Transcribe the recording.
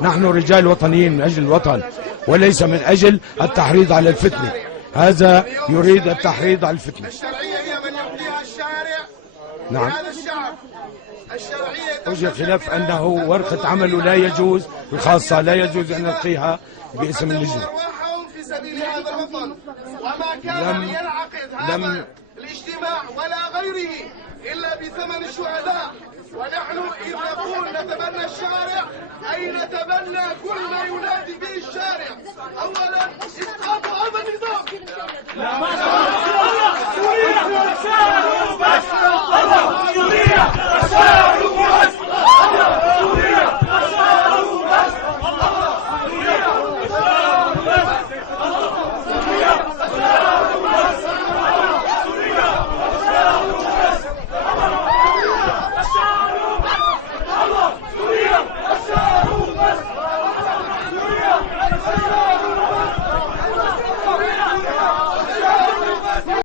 نحن رجال وطنيين من أجل الوطن وليس من أجل التحريض على الفتنة. هذا يريد التحريض على الفتنة. الشرعية هي من يمضيها الشارع. نعم. هذا الشعب الشرعية وجه خلاف أنه ورقة عمله لا يجوز، الخاصة لا يجوز أن نلقيها باسم اللجنة. في سبيل هذا الوطن، وما كان ينعقد هذا الاجتماع ولا غيره إلا بثمن الشهداء. ونحن إذ نقول نتبنى الشارع أي نتبنى كل ما ينادي به الشارع. أولا إسقاط هذا النظام. Let's go!